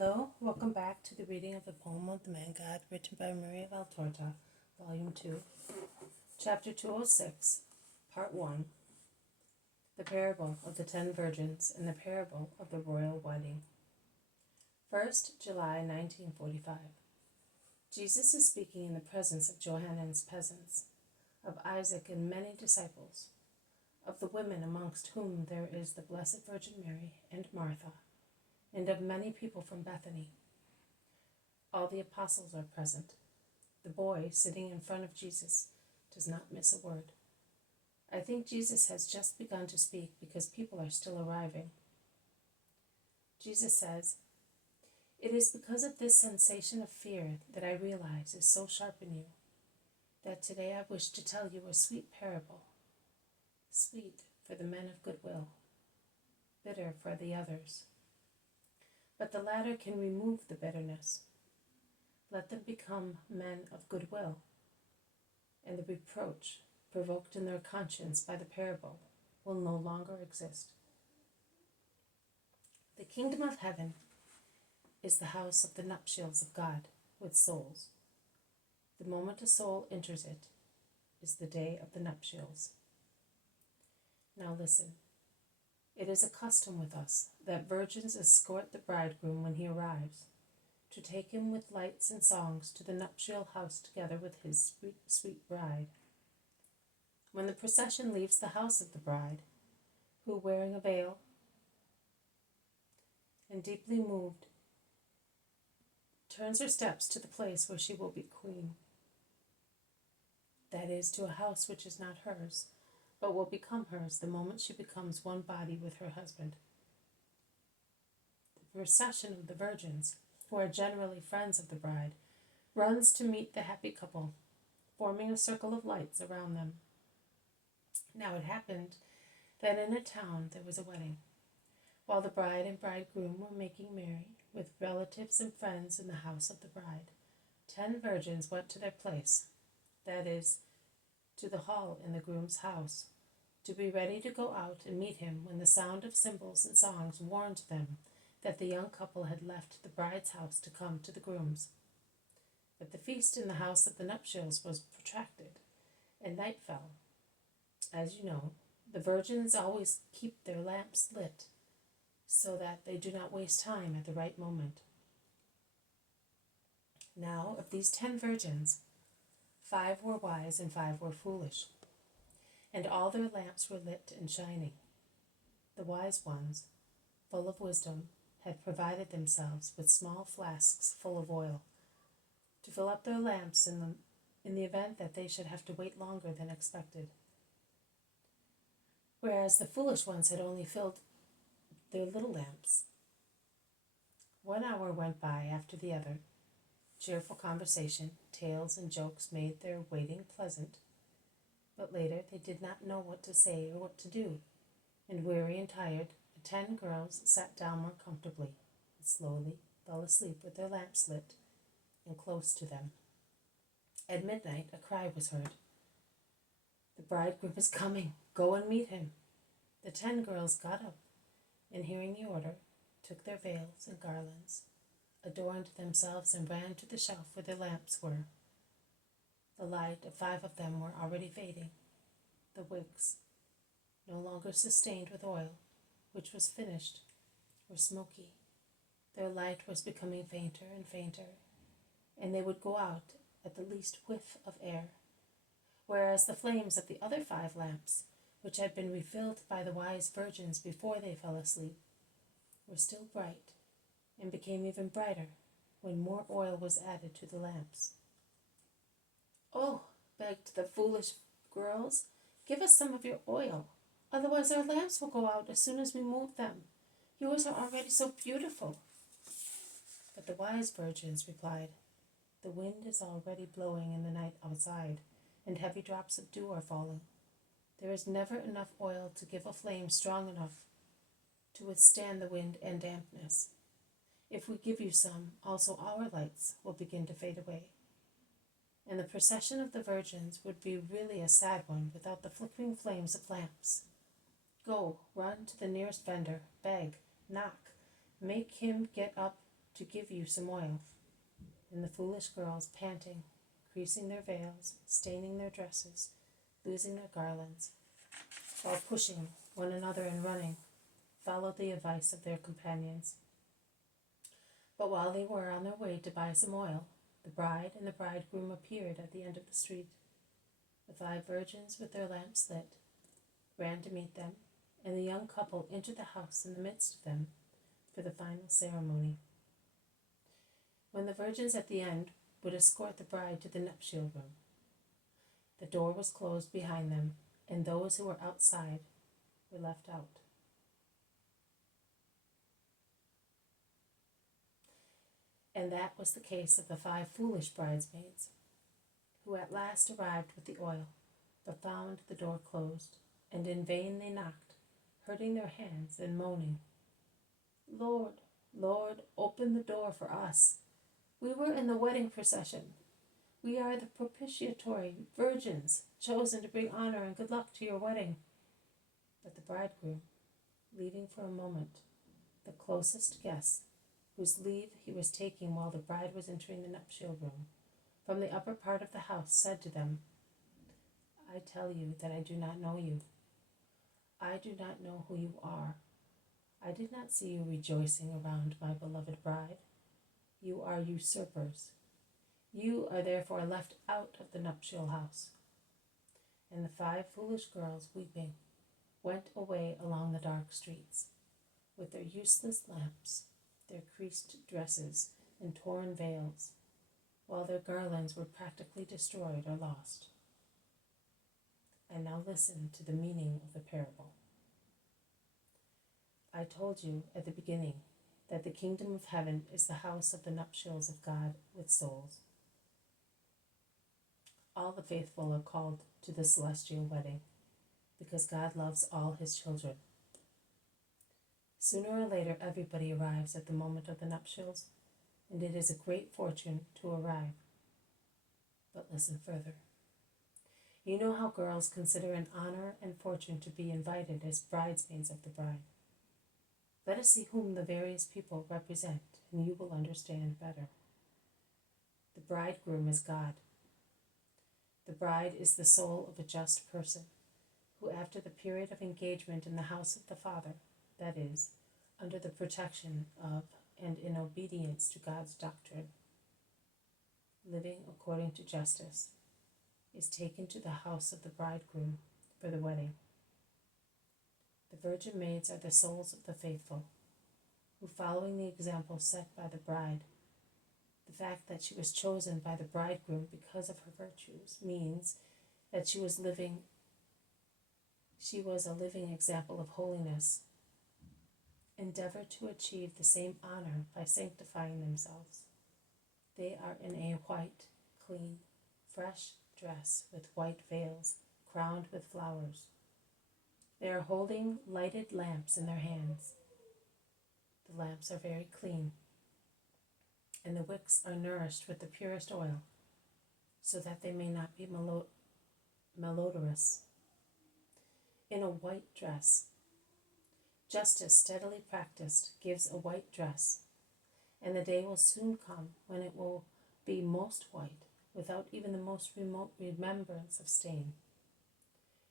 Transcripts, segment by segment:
Hello, welcome back to the reading of the poem of the Man God, written by Maria Valtorta, Volume 2, Chapter 206, Part 1, The Parable of the 10 Virgins and the Parable of the Royal Wedding. 1st July 1945. Jesus is speaking in the presence of Johannan's peasants, of Isaac and many disciples, of the women amongst whom there is the Blessed Virgin Mary and Martha, and of many people from Bethany. All the apostles are present. The boy sitting in front of Jesus does not miss a word. I think Jesus has just begun to speak because people are still arriving. Jesus says, "It is because of this sensation of fear that I realize is so sharp in you, that today I wish to tell you a sweet parable, sweet for the men of goodwill, bitter for the others. But the latter can remove the bitterness. Let them become men of goodwill, and the reproach provoked in their conscience by the parable will no longer exist. The kingdom of heaven is the house of the nuptials of God with souls. The moment a soul enters it is the day of the nuptials. Now listen. It is a custom with us that virgins escort the bridegroom when he arrives, to take him with lights and songs to the nuptial house together with his sweet, sweet bride. When the procession leaves the house of the bride, who, wearing a veil and deeply moved, turns her steps to the place where she will be queen, that is, to a house which is not hers, but will become hers the moment she becomes one body with her husband. The procession of the virgins, who are generally friends of the bride, runs to meet the happy couple, forming a circle of lights around them. Now it happened that in a town there was a wedding. While the bride and bridegroom were making merry with relatives and friends in the house of the bride, 10 virgins went to their place, that is, to the hall in the groom's house, to be ready to go out and meet him when the sound of cymbals and songs warned them that the young couple had left the bride's house to come to the groom's. But the feast in the house of the nuptials was protracted, and night fell. As you know, the virgins always keep their lamps lit, so that they do not waste time at the right moment. Now, of these 10 virgins, 5 were wise and 5 were foolish, and all their lamps were lit and shining. The wise ones, full of wisdom, had provided themselves with small flasks full of oil, to fill up their lamps in the event that they should have to wait longer than expected. Whereas the foolish ones had only filled their little lamps. 1 hour went by after the other. Cheerful conversation, tales, and jokes made their waiting pleasant. But later they did not know what to say or what to do, and weary and tired, the 10 girls sat down more comfortably and slowly fell asleep with their lamps lit and close to them. At midnight a cry was heard. "The bridegroom is coming. Go and meet him." The 10 girls got up, and hearing the order, took their veils and garlands, adorned themselves, and ran to the shelf where their lamps were. The light of 5 of them were already fading. The wicks, no longer sustained with oil, which was finished, were smoky. Their light was becoming fainter and fainter, and they would go out at the least whiff of air, whereas the flames of the other 5 lamps, which had been refilled by the wise virgins before they fell asleep, were still bright, and became even brighter when more oil was added to the lamps. "Oh," begged the foolish girls, "give us some of your oil, otherwise our lamps will go out as soon as we move them. Yours are already so beautiful." But the wise virgins replied, "The wind is already blowing in the night outside, and heavy drops of dew are falling. There is never enough oil to give a flame strong enough to withstand the wind and dampness. If we give you some, also our lights will begin to fade away. And the procession of the virgins would be really a sad one without the flickering flames of lamps. Go, run to the nearest vendor, beg, knock, make him get up to give you some oil. And the foolish girls, panting, creasing their veils, staining their dresses, losing their garlands, while pushing one another and running, followed the advice of their companions. But while they were on their way to buy some oil, the bride and the bridegroom appeared at the end of the street. The 5 virgins, with their lamps lit, ran to meet them, and the young couple entered the house in the midst of them for the final ceremony. When the virgins at the end would escort the bride to the nuptial room, the door was closed behind them, and those who were outside were left out. And that was the case of the 5 foolish bridesmaids, who at last arrived with the oil, but found the door closed, and in vain they knocked, hurting their hands and moaning, "Lord, Lord, open the door for us. We were in the wedding procession. We are the propitiatory virgins, chosen to bring honor and good luck to your wedding." But the bridegroom, leaving for a moment the closest guest, whose leave he was taking while the bride was entering the nuptial room, from the upper part of the house, said to them, "I tell you that I do not know you. I do not know who you are. I did not see you rejoicing around my beloved bride. You are usurpers. You are therefore left out of the nuptial house." And the 5 foolish girls, weeping, went away along the dark streets, with their useless lamps, their creased dresses, and torn veils, while their garlands were practically destroyed or lost. And now listen to the meaning of the parable. I told you at the beginning that the kingdom of heaven is the house of the nuptials of God with souls. All the faithful are called to the celestial wedding, because God loves all his children. Sooner or later, everybody arrives at the moment of the nuptials, and it is a great fortune to arrive. But listen further. You know how girls consider an honor and fortune to be invited as bridesmaids of the bride. Let us see whom the various people represent, and you will understand better. The bridegroom is God. The bride is the soul of a just person, who after the period of engagement in the house of the Father, that is, under the protection of and in obedience to God's doctrine, living according to justice, is taken to the house of the bridegroom for the wedding. The virgin maids are the souls of the faithful, who, following the example set by the bride, the fact that she was chosen by the bridegroom because of her virtues means that she was a living example of holiness, endeavor to achieve the same honor by sanctifying themselves. They are in a white, clean, fresh dress with white veils, crowned with flowers. They are holding lighted lamps in their hands. The lamps are very clean, and the wicks are nourished with the purest oil, so that they may not be malodorous. In a white dress, justice steadily practiced gives a white dress, and the day will soon come when it will be most white, without even the most remote remembrance of stain.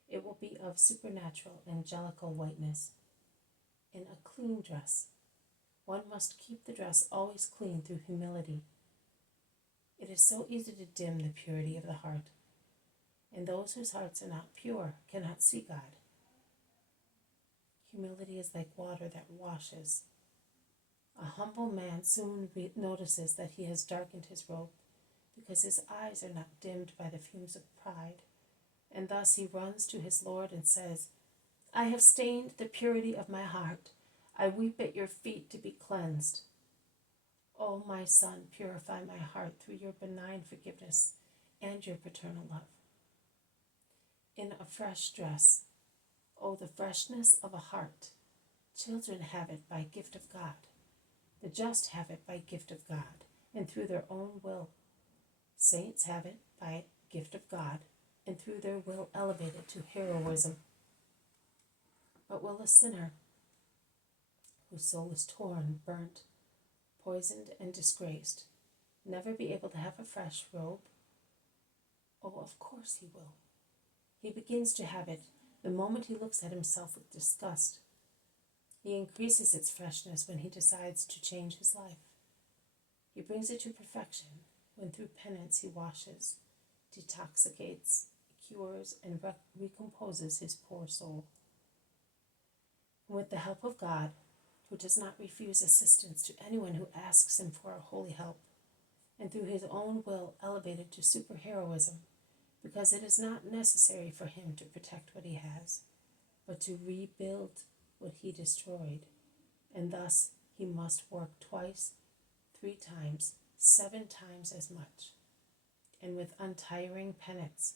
It will be of supernatural, angelical whiteness. In a clean dress, one must keep the dress always clean through humility. It is so easy to dim the purity of the heart, and those whose hearts are not pure cannot see God. Humility is like water that washes. A humble man soon notices that he has darkened his robe, because his eyes are not dimmed by the fumes of pride, and thus he runs to his Lord and says, "I have stained the purity of my heart. I weep at your feet to be cleansed. O my Son, purify my heart through your benign forgiveness and your paternal love." In a fresh dress, oh, the freshness of a heart. Children have it by gift of God. The just have it by gift of God, and through their own will. Saints have it by gift of God, and through their will elevated to heroism. But will a sinner, whose soul is torn, burnt, poisoned and disgraced, never be able to have a fresh robe? Oh, of course he will. He begins to have it the moment he looks at himself with disgust. He increases its freshness when he decides to change his life. He brings it to perfection when through penance he washes, detoxicates, cures, and recomposes his poor soul. And with the help of God, who does not refuse assistance to anyone who asks him for a holy help, and through his own will elevated to superheroism, because it is not necessary for him to protect what he has, but to rebuild what he destroyed, and thus he must work twice, 3 times, 7 times as much, and with untiring penance,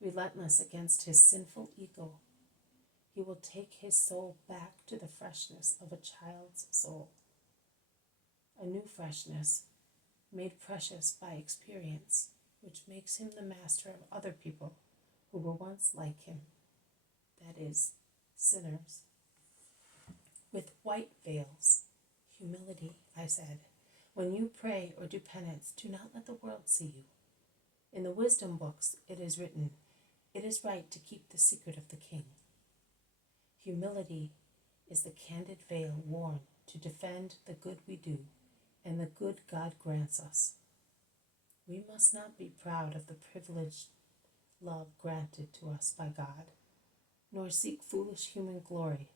relentless against his sinful ego, he will take his soul back to the freshness of a child's soul, a new freshness made precious by experience, which makes him the master of other people who were once like him, that is, sinners. With white veils, humility, I said, when you pray or do penance, do not let the world see you. In the wisdom books it is written, it is right to keep the secret of the king. Humility is the candid veil worn to defend the good we do and the good God grants us. We must not be proud of the privileged love granted to us by God, nor seek foolish human glory.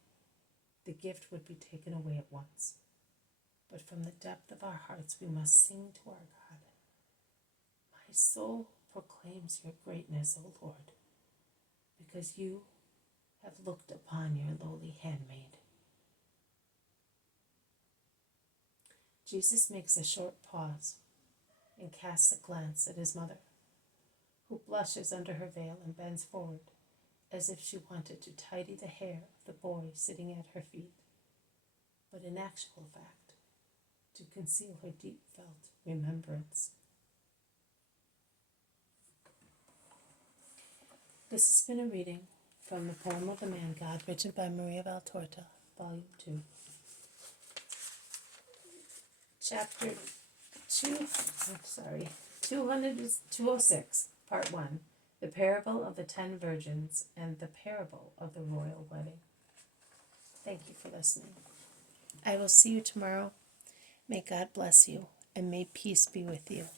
The gift would be taken away at once. But from the depth of our hearts we must sing to our God. My soul proclaims your greatness, O Lord, because you have looked upon your lowly handmaid. Jesus makes a short pause and casts a glance at his mother, who blushes under her veil and bends forward as if she wanted to tidy the hair of the boy sitting at her feet, but in actual fact, to conceal her deep-felt remembrance. This has been a reading from the Poem of the Man God, written by Maria Valtorta, Volume 2. Chapter 206, Part 1, The Parable of the 10 Virgins and the Parable of the Royal Wedding. Thank you for listening. I will see you tomorrow. May God bless you, and may peace be with you.